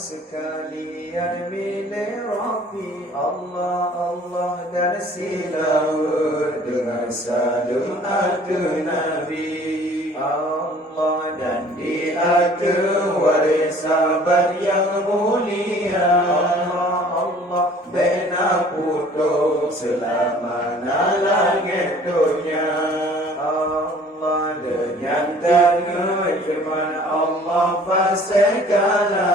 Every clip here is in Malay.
sekalian milik Rabbi. Allah, Allah dan silawat dengan salam atu Nabi. Allah dan di atu waris sahabat yang mulia. Allah, Allah bina putus selama langit dunia. Allah dengan tangan firman Allah fasakala.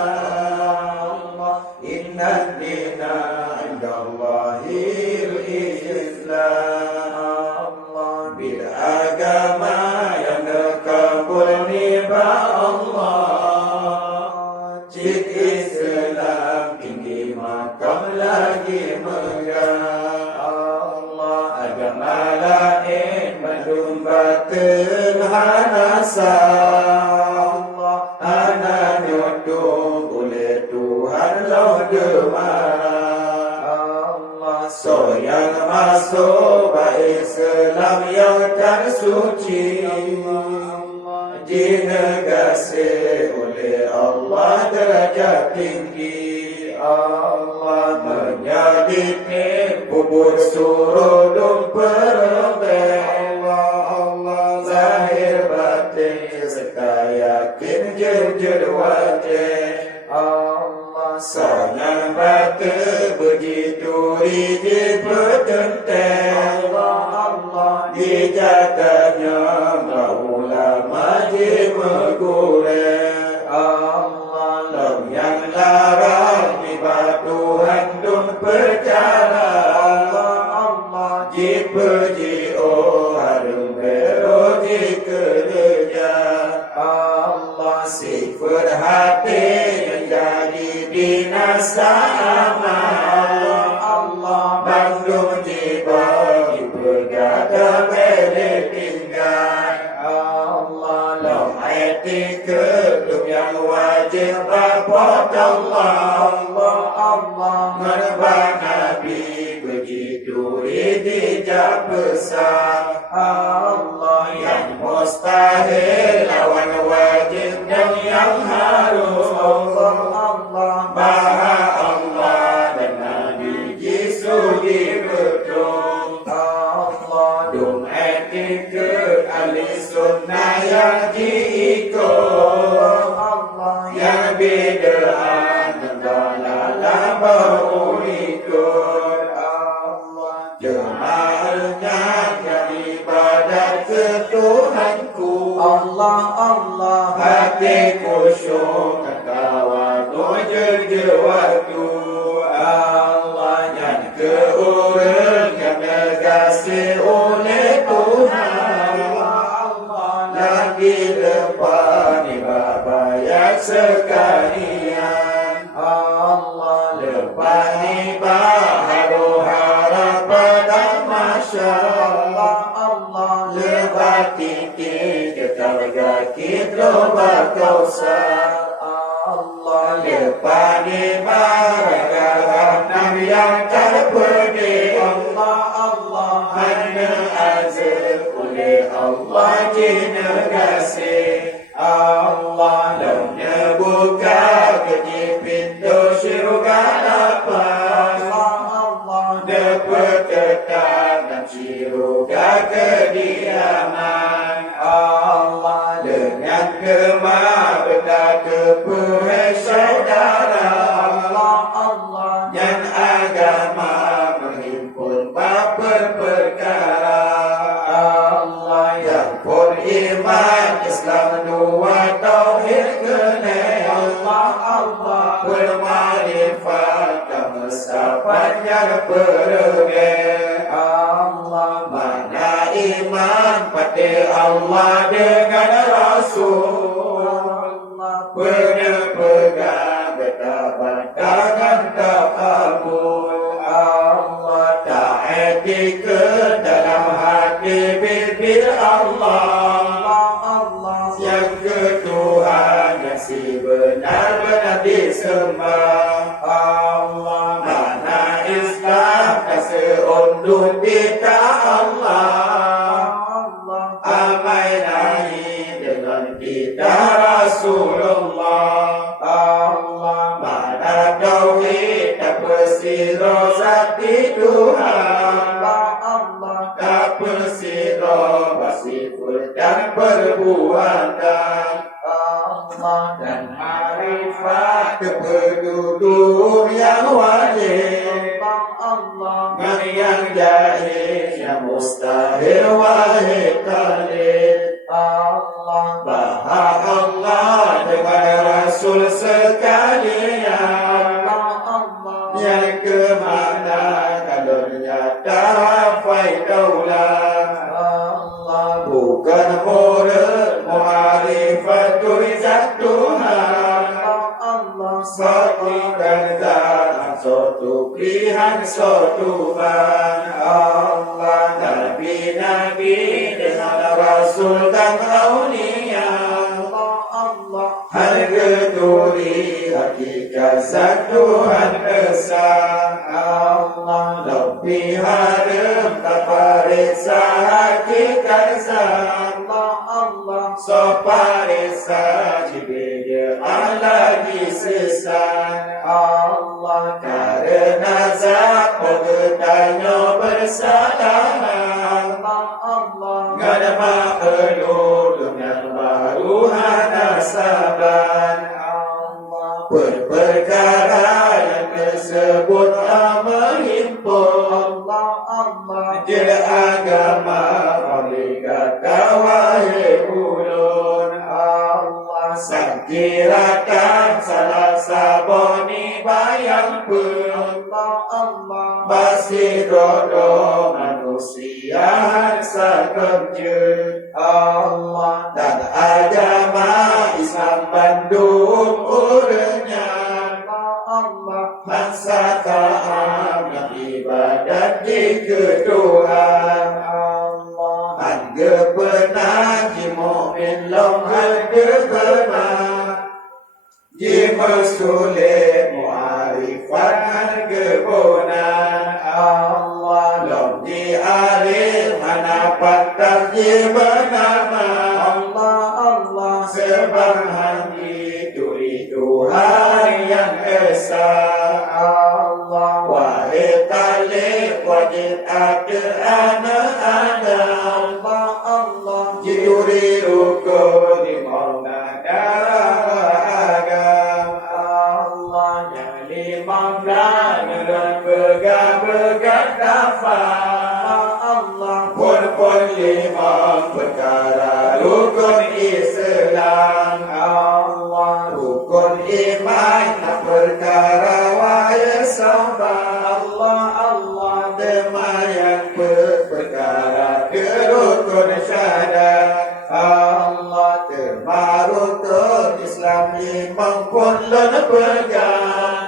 Allah inna dina indallahil Islam. Allah bila agama yang kabul niba Allah. Cik Islam tinggi makam lagi megah. Allah agama lain bandung batin hanasa. Allah ana nyodong oleh Tuhan lo demarah. Allah soyang masuk Islam yang tak suci. Dinegasi oleh Allah derajat tinggi. Allah menyadiki bubur surudum perbeh. Allah zahir batin sekayakin jujur wajah. Allah sayang batin begitu riji petenteng. Allah dijaganya ulama di megulai. Allah lam yang larang Tuhan dun percara. Allah, Allah dipuji oh harum bero di kerja. Allah sifat hati yang jadi binasa aman. Allah, Allah bandung dibagi bergada beli tinggal. Allah lam etika yang wajib rapot Allah. Allah merbang Nabi begitu dijak besar. Allah yang mustahil lawan wajib dan yang harus. Allah, Allah Maha Allah dan Nabi Jisudi betul. Allah dum etika ahli sunnah yang diikut. Allah yang bid'ah berikut. Allah jemaahnya yang ibadat ke Tuhanku. Allah, Allah hati khusyuk tawadu waktu. Allah yang keurang yang negasi oleh Tuhan. Allah lagi depan ibadat sekalian. Allah lepani baharu harapan dan masyarakat. Allah lebati kita kita berkausar. Allah lepani bahagian yang terpedi. Allah, Allah hanya azab oleh Allah jinegasi. Allah lamnya buka keji pintu syurga lapas. Allah dapat tetap dan syurga kediaman. Allah dengan gemar benda kepuhai saudara. Allah, Allah yang agama menghimpun bapa perkara. Allah yang pun iman Islam dua tauhid kene. Allah, Allah bermarifat dan mestapatnya perbe. Allah mana iman pada Allah dengan Rasul. Allah berpegang bertabat tangan tak kabul. Allah tak etika dalam hati bibir Allah. Yang ketuhan yang si benar-benar disembah. Allah mana Islam tak seunduh kita Allah. Amai nahi dengan kita Rasulullah. Allah persiro zati Tuhan Allah tak persiro bersifat dan perbuatan Allah dan marifat kepeduduk yang wajib Allah yang jahil yang mustahil wahid khalid Allah Maha Allah dengan Rasul sekalian Allah yang kemana kalau nyata hafai daulah Allah bukan murid mu'arifatul zat Tuhan Allah satukan zat suatu pilihan suatu ban Allah Nabi-Nabi dengan Rasul dan Aulia Allah harga duri hakikat zat Tuhan Esa Allah lebih harum taparisa hakikat zat Allah soparisa jibil Allah disesan Allah karena zat bertanya bersalaman Allah gada makhluk dengan baru hanasaban Allah perkara yang tersebut menghimpun Allah jela agama hakikat wahai ulun Allah sakirakan salah saboni bayang pun Allah masih dodo manusia sekerja Allah dan agama Islam Bandung urenya Allah masa ta'am yang ibadat di keduhan Allah harga pernah jimu'min long harga pernah jimusulit mu'arifat harga bonan Allah long diarif mana patah jibernama Allah Allah sebab hati duri Tuhan yang Esa Allah wahai talib wajib ada anak-anak Allah Allah jiduri rukun di mauna darah agam Allah yang limang dan pegang-pegang daftar Allah pun limang perkara rukun Islam Allah rukun iman perkara wahai sahabat Allah Allah demayan perkara rukun syahadat Allah termarukun Islam limang pun pegang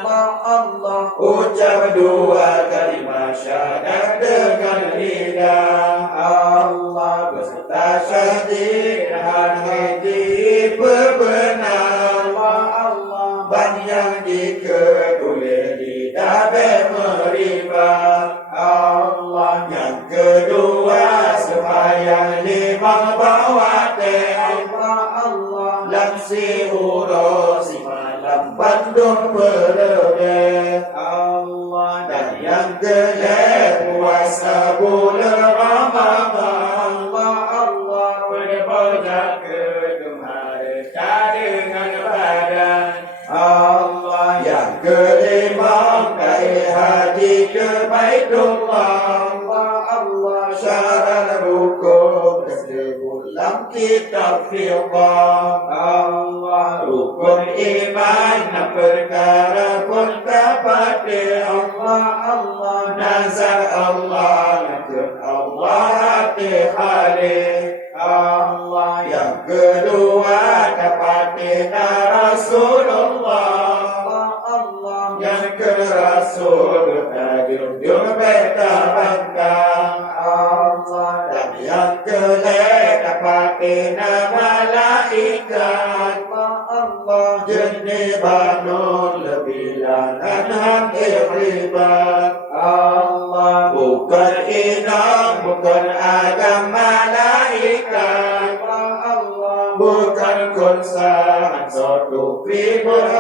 Allah ucap dua kalimat syahadat dengan lidah Allah beserta syahadat dan hati bebenar Allah banyak diketulis di dabe meribat Allah yang kedua sembahyang limang bawate Allah Allah lamsi urus malam Bandung berlebih Allah dan yang kelima puasa bulan Ramadan Allah Allah berbadak kemarin dengan badan Allah yang kelima dari haji ke Baitullah Allah Allah syarat rukun tersebut dalam kitab fiqh Allah rukun iman perkara pun dapat Allah Allah nazar Allah nakun Allah hati khalik Allah yang kedua dapatina Rasulullah Allah yang ke Rasul junjung beta bangkang Allah dan yang kelima dapatina malaikat Allah jenis banun lebih langan hati ribat Allah bukan inang bukan agama malaikat Allah bukan konsan suatu pribadi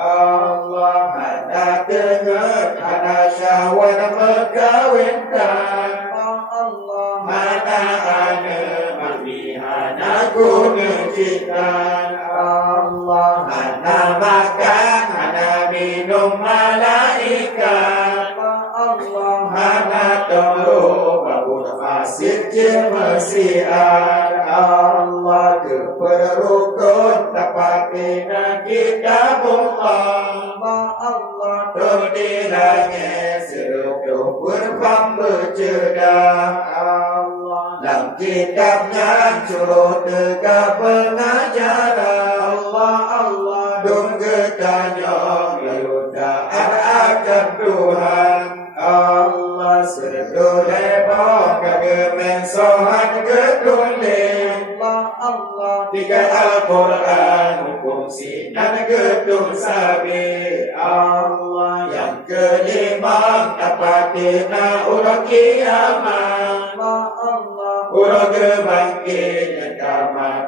Allah ada makan, mana minum malaikat. Allah mana tunggu babut masjid Mesyian. Allah keperukun dapat bina kitabullah. Allah di langit seluruh bercerdas. Allah dalam kitabnya curut tegak pengajaran. Allah dong getanya yudaan akan Tuhan. Allah seluruh lebok kegemen sohan ketulis. Allah tiga Al-Quran hukum sinan gedung sabi. Allah yang kelima dapatina urang kiamat. Allah urang gebangkit yang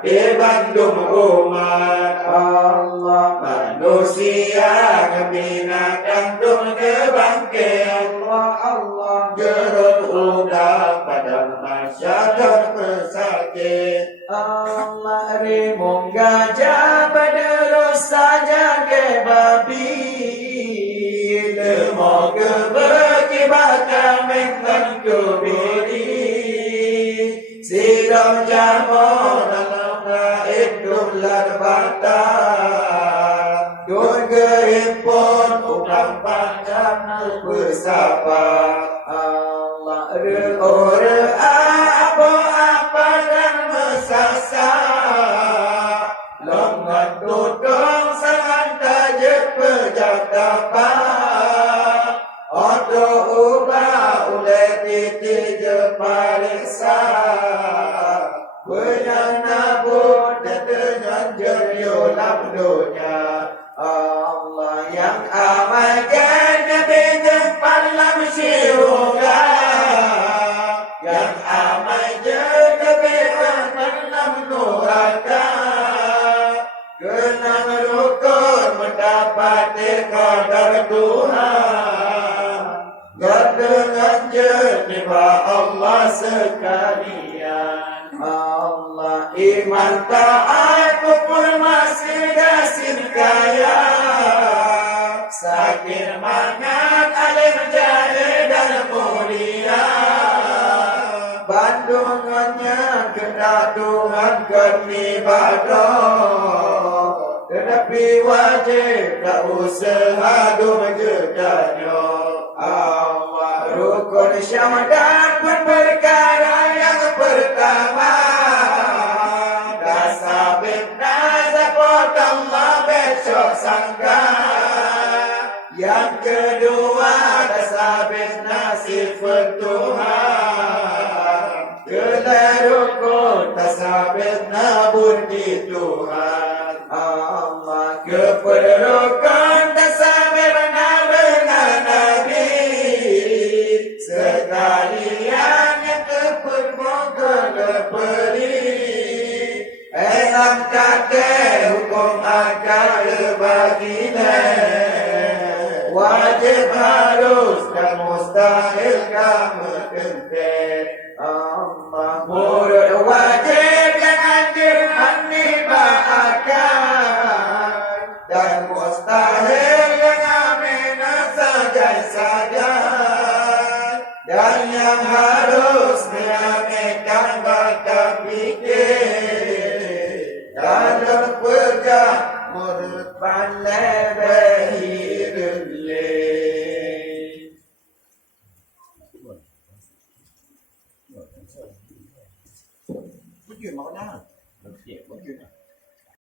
di Bandung umat. Allah manusia ngebinakan dung gebangkit. Allah gerut udang pada masyarakat pesakit. Allah rimung gajah berderus saja ke babi. Lemah gebeki bakal menghentu diri. Sidang jamon dalam naik dular batang. Dur gehimpun udang panjang bersapa. Allah re-ore apa-apa dan mesasa. Lengan tudung sangat tajet pejatapa. Odo ubah oleh titi jepariksa. Benang nabut dengan jeriu labdunya. Allah yang amalkan Nabi tempat lam syurga. Yang amalkan Nabi tempat lam nuraka. Kenang rukun mendapati qadar Tuhan. Dengan jenibah Allah sekalian. Allah iman taat pun masih dasir kaya. Sakit mangat alim jahil dan mulia. Bandungannya kena Tuhan kenibadah. Tetapi wajib tak usaha menjaganya. Allah rukun syahadat pun perkara yang pertama. Dasabit nazapot Allah besok sangka. Yang kedua dasabit nasib Tuhan. Kedua rukun dasabit nabun di Tuhan. Allah keperlukan tasabir dengan Nabi. Sekalian yang keperlukan leperi. Elam kate hukum akal baginda. Wajib harus dan mustahil kamu kentet. Allah murid wajib yang hadir menibahkan. Dan mustahil yang amina saja. Dan yang harus menyampaikan